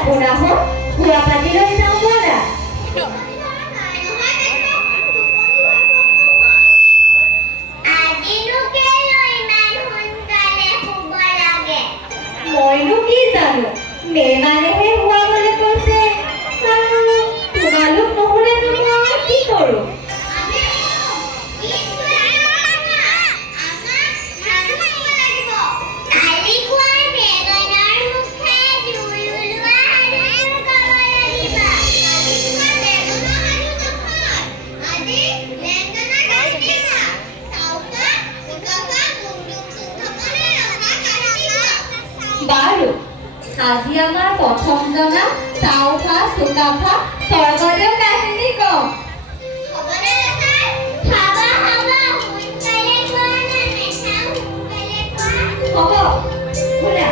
আপোনাক ঘোঁৰা পাতি লৈ যাওঁ ব'লা। মইনো কি জানো, মেমানেহে শুৱাবলৈ কৈছে। তোমালোক নহ'লেতো মই কি কৰোঁ? বাৰু আজি আমাৰ প্ৰথম জনা চাওফা চুকাফা স্বৰ্গদেউ কাহিনী কওঁ। হ'ব শুনা।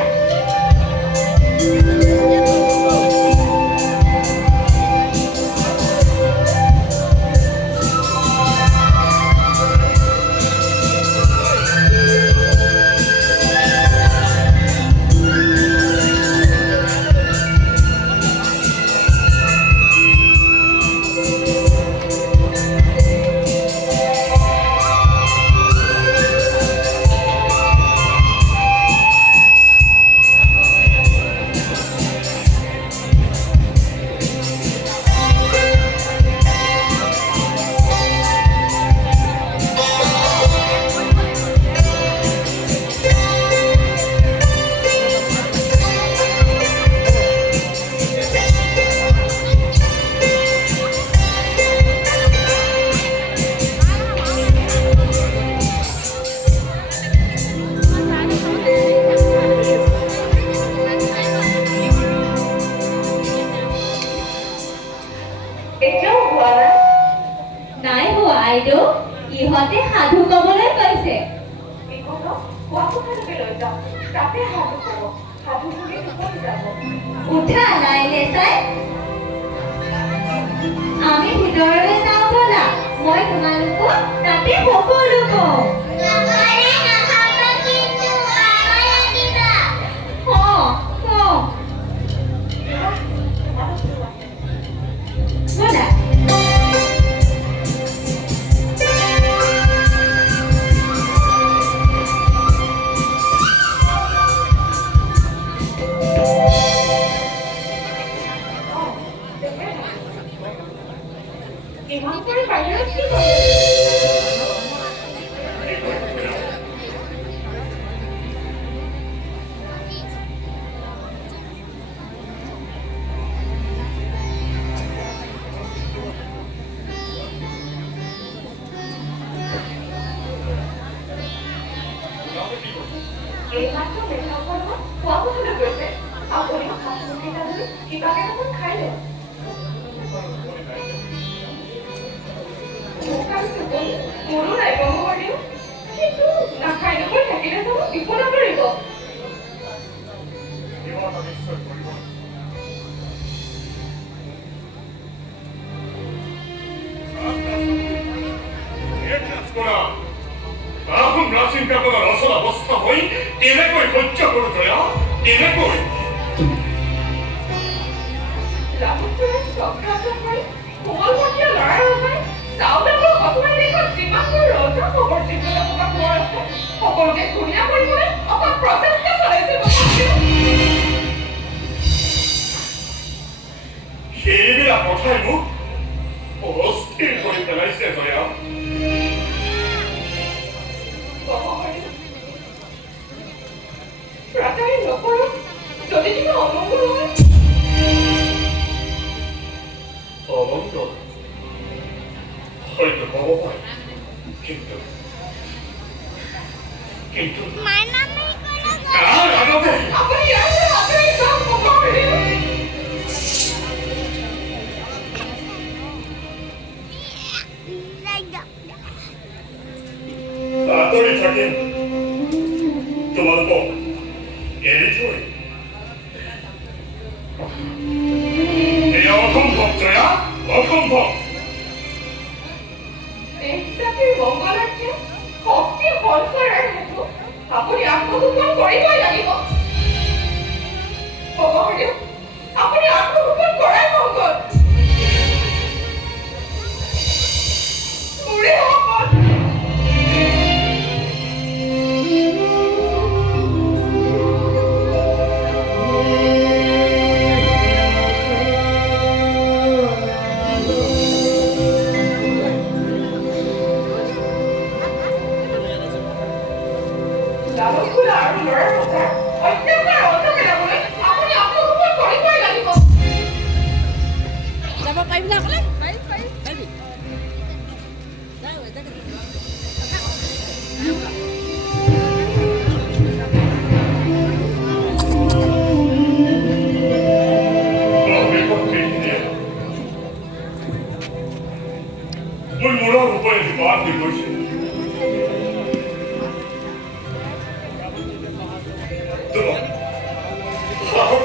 নাই হোৱা আইদেউ, ইহঁতে সাধু কবলৈ কৈছে। উঠা লাইনে চাই, আমি ভিতৰলৈ যাওঁ ব'লা। মই তোমালোকক তাতে সকলো কওঁ। ব'লা। সেইবিলাক কথাই মোক অস্থিৰ কৰি পেলাইছে জয়া। অমঙ্গল হয়তো হব পাৰে, কিন্তু তাৰ আগতে আঁতৰি থাকিম তোমালোকক এৰি থৈ। এয়া অসম্ভৱ জয়া, অসম্ভৱ। মংগলাৰ্থে শক্তি সঞ্চয়ৰ হেতু আপুনি আত্মগোপন কৰিবই লাগিব। হ'ব দিয়ক, আপুনি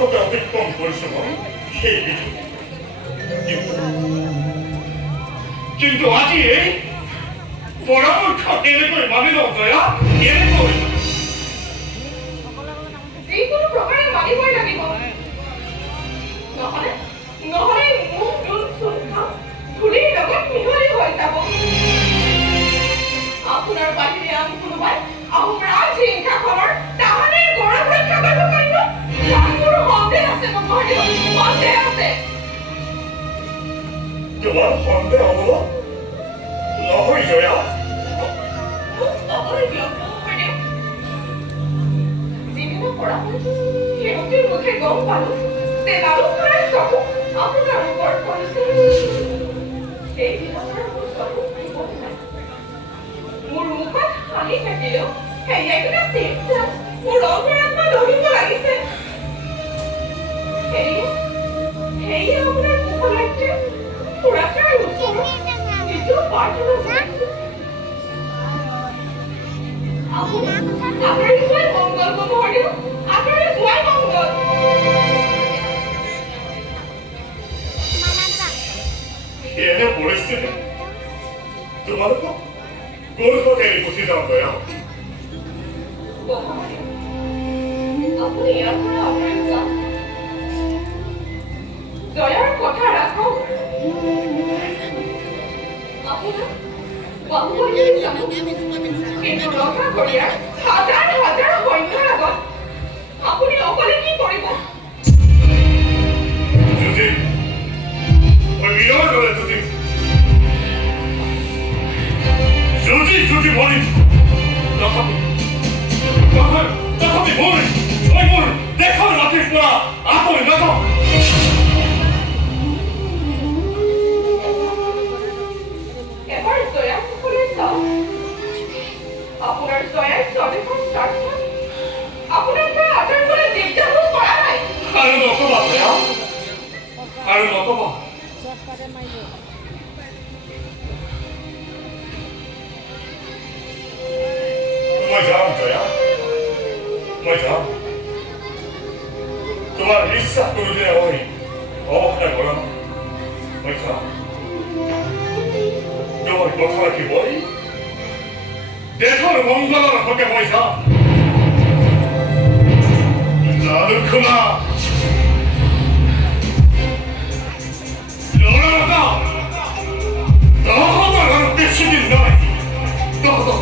আগতে অতিক্ৰম কৰিছো মই সেই বিধি কিন্তু আজি এই পৰামৰ্শ কেনেকৈ মানি লওঁ জয়া কেনেকৈ যিকোনো প্ৰকাৰে মানিবই লাগিব নহ'লে নহ'লে মোক যোন চোন খাম ধূলিৰ লগত মিহলি হৈ যাব আপোনাৰ বাহিৰে আন কোনোবাই আহোম ৰাজহিংসাখনৰ তাহানিৰ গৌৰৱ ৰক্ষা কৰিব পাৰিব তাৰ মোৰ সন্দেহ আছে মহাদেৱ সন্দেহ আছে তোমাৰ সন্দেহ হ'ব নহয় জয়া মোক ক'বলৈ দিয়ক মহাদেৱ যিদিনা পৰা সিহঁতিৰ মুখে গম পালোঁ যে লালুকদাৰ চকু আপোনাৰ ওপৰত পৰিছে সেইদিনাৰ পৰা মোৰ চকু ফুৰিব নাই মোৰ মুখত হাঁহি থাকিলেও সেয়াইকেইটা চিন্তা মোৰ অন্তৰাত্মা দহিব লাগিছে সেয়ে আপোনাৰ মুখলৈকে খুৰাকাৰ ওচৰত যিটো প্ৰাৰ্থনা জনাইছোঁ আপোনাৰ জয় মংগল মহাদেৱ আপোনাৰ জয় মংগল এনে পৰিস্থিতি তোমালোকক গোলকত এৰি গুচি যাওঁ জয়া আপুনি ইয়াৰ পৰা আঁতৰি যাওক জয়াৰ কথা ৰাখক আপোনাক বাহুবলী যাব কিন্তু ৰক্ষা কৰিয়াৰ হাজাৰ হাজাৰ সৈন্যৰ আগত আপুনি অকলে কি কৰিব যুঁজিম মই বিলৰ দৰে যুঁজিম যুঁজি মৰিম তথাপি মই মোৰ দেশৰ মাটিৰ পৰা আঁতৰি নাযাওঁ এবাৰ জয়াৰ মুখলৈ চাওক আপোনাৰ জয়াৰ স্বদেশৰ স্বাৰ্থ আপোনাৰ পৰা আঁতৰিবলৈ দিগদাৰো কৰা নাই আৰু নকবা জয়া আৰু নকবা মই যাম জয়া মই যাম তোমাৰ বিশ্বাস কৰিলে মই অৱহেলা কৰা মই যাম তোমাৰ কথা ৰাখিবই দেশৰ মংগলৰ হকে মই যাম লালুকমা লৰা তহঁতৰ আৰু বেছি দিন নহয় তহঁতৰ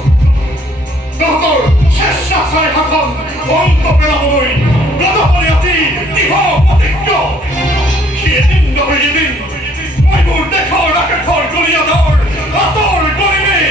চেষ্টা চাই শাসন অন্ত পেলাবলৈ গতপৰি অতি দীঘল প্ৰতিজ্ঞ এদিন নহয় এদিন মই মোৰ দেশৰ আকাশৰ গলিয়াদৰ আঁতৰ কৰিমেই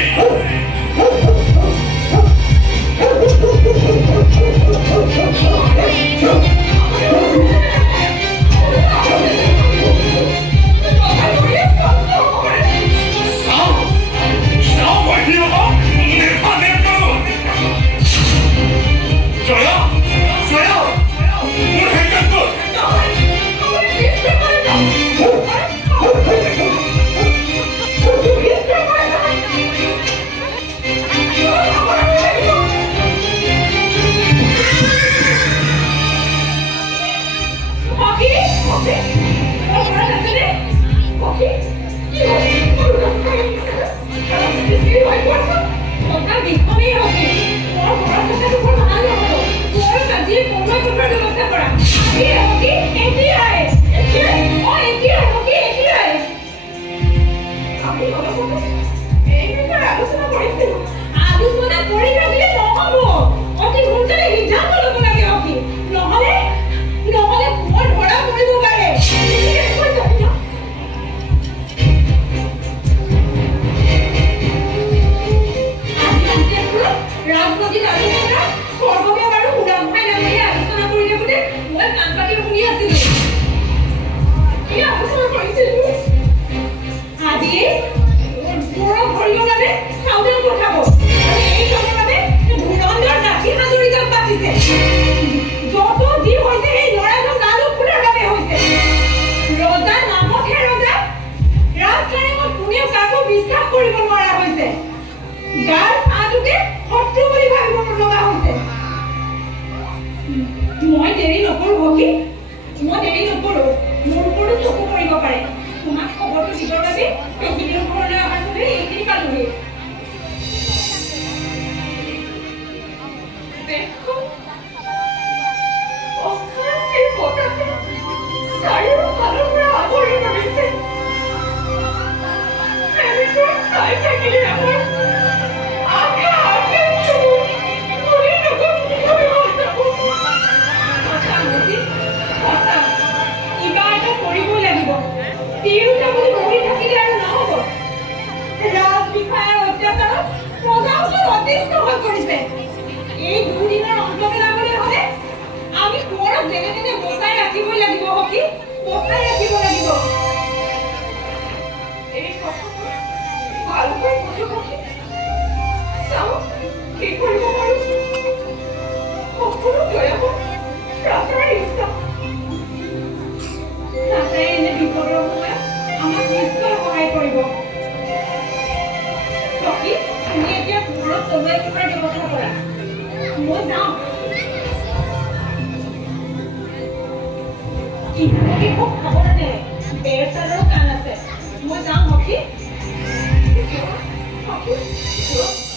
মই দেৰি নকৰো ভগী মই দেৰি নকৰোঁ মোৰ ওপৰতো চকু পৰিব পাৰে তোমাক খবৰটো দিবৰ বাবে প্ৰকৃতিৰ ঘৰলৈ অহাৰ বাবে এইখিনি পালোহি দেখোন অশান্তিৰ বতাহে চাৰিওফালৰ পৰা আৱৰি ধৰিছে এনেকৈ চাই থাকিলে আমাৰ আধা ঘূৰি নগৈ হৈ যাব সঁচা মতি সঁচা কিবা এটা কৰিবই লাগিব তিৰোতা বুলি বহি থাকিলে আৰু নহ'ব ৰাজ বিষয়াৰ অত্যাচাৰত প্ৰজাসকল অতিষ্ঠ হৈ পৰিছে এই দুদিনৰ অন্ত পেলাবলৈ হ'লে আমি কোঁৱৰক যেনে তেনে বচাই ৰাখিবই লাগিব সখী বচাই ৰাখিব লাগিব এই কথাবোৰ ভালকৈ বুজো সখী চাওঁ কি কৰিব পাৰোঁ সকলো দয়াবোৰ প্ৰাৰ্থনাৰ ইচ্ছা তাতে এনে বিপদৰ সময়ত আমাক নিশ্চয় সহায় কৰিব সখী তুমি এতিয়া কোঁৱৰক তলুৱাই থকাৰ ব্যৱস্থা কৰা মই যাওঁ ইহঁতে খুব সাৱধানে বেৰ চালৰো কাণ আছে মই যাওঁ সখী সখী